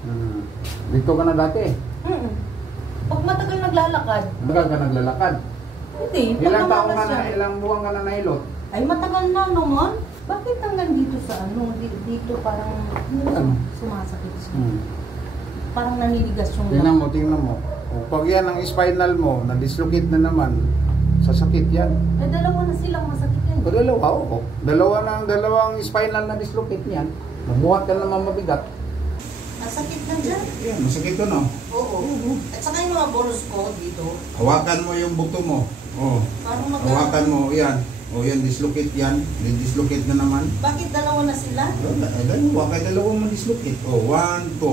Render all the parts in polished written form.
Hmm. Dito ka na dati? Pag matagal naglalakad. Matagal ka naglalakad? Hindi. Ilang taon ka na, ilang buwan ka na nahilot? Ay, matagal na naman. Bakit hanggang dito sa ano? Dito parang sumasakit siya. Parang naniligas yung... Tingnan mo. O, pag yan ang spinal mo, na-dislocate na naman, sasakit yan. Ay, dalawa na silang masakit yan. Dalawa, oo. Dalawang spinal na dislocate yan. Mamuhat ka naman mabigat. Masakit na dyan? Yan, masakit to, no? Oo. At saka yung mga bolos ko dito. Hawakan mo yung buto mo. Oh. Parang Hawakan mo, yan. O yan, dislocate yan. Dislocate na naman. Bakit dalawa na sila? Dalawa, kaya dalawang ma-dislocate. O, 1, 2.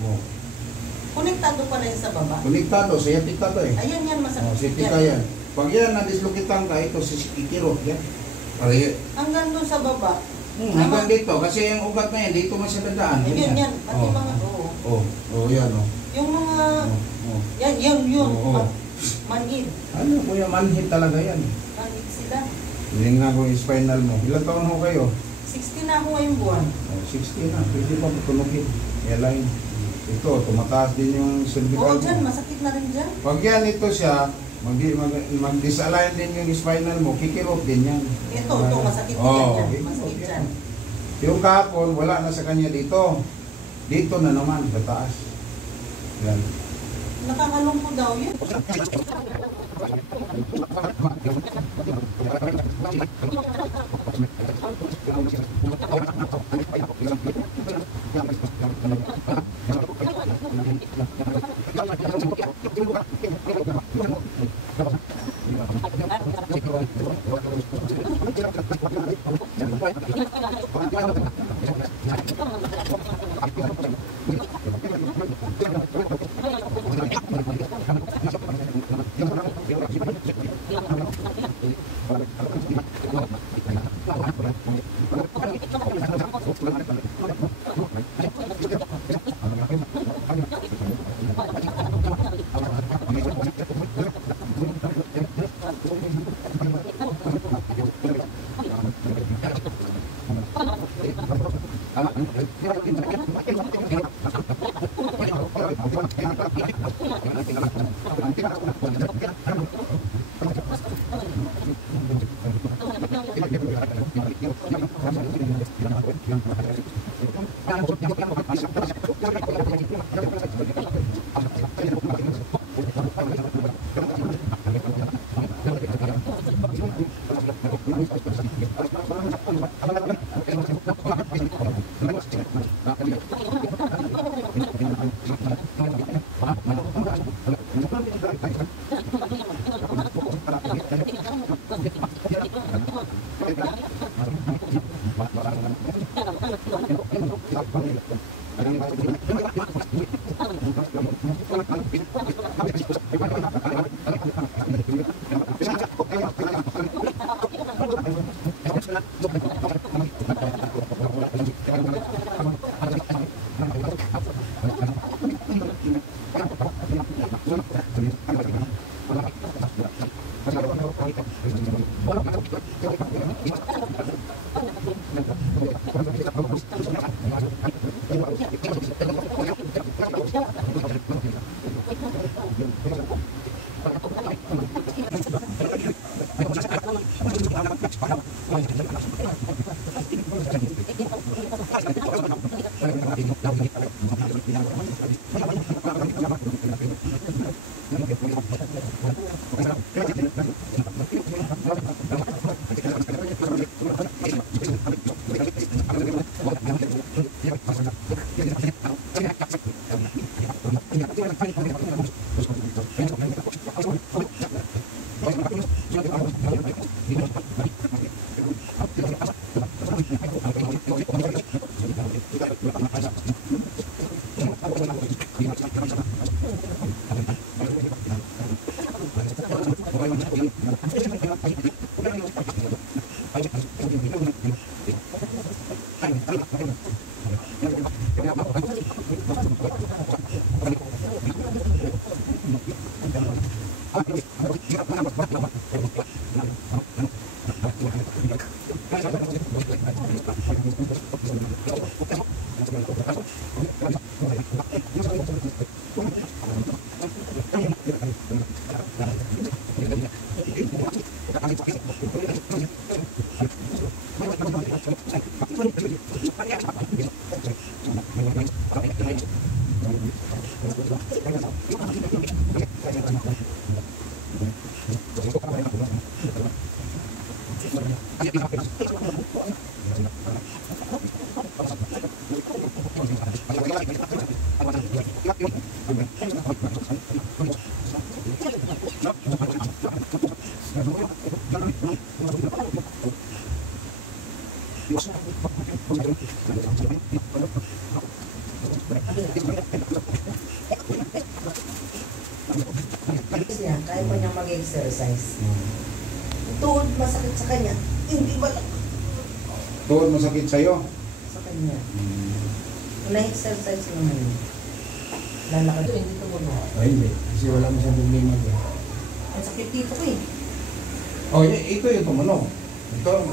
O. Konektado pa na yun sa baba? Konektado, sciatica to eh. Ayan yan, masakit. O, sciatica yan. Pag yan, na-dislocatean ka, ito si Kikirot yan. Hanggang doon sa baba? Hanggang dito, kasi yung ugat na yan, dito mo siya dadaan. Yan. Pati mga, yan o. Yung mga, yun. Manhid. Ano po yung manhid talaga yan? Manhid sila. Tingnan ko yung spinal mo. Ilan taon ho kayo? 60 na ako ngayong buwan. 60 na. Pwede pa tunugin. Airline. Ito, tumataas din yung cervical. Oo, dyan. Masakit na rin dyan. Pag yan ito siya, mag-disalign din yung spinal mo, kikirot din yan. Ito, masakit din yan. Masakit dyan. Yung kahapon, wala na sa kanya dito. Dito na naman, sa taas. Yan. Nakakalungkot daw yun. Siya, kaya pa niya mag-exercise. Tuhod masakit sa kanya. Hindi ba Tuhod masakit sa'yo. sa kanya? Na-exercise naman yun. Lalakad yun, hindi tumulong. Ay, hindi. Kasi wala mo siyang problema dyan. Ang sakit dito ko eh. Oh, ito yung tumunog. Ito ang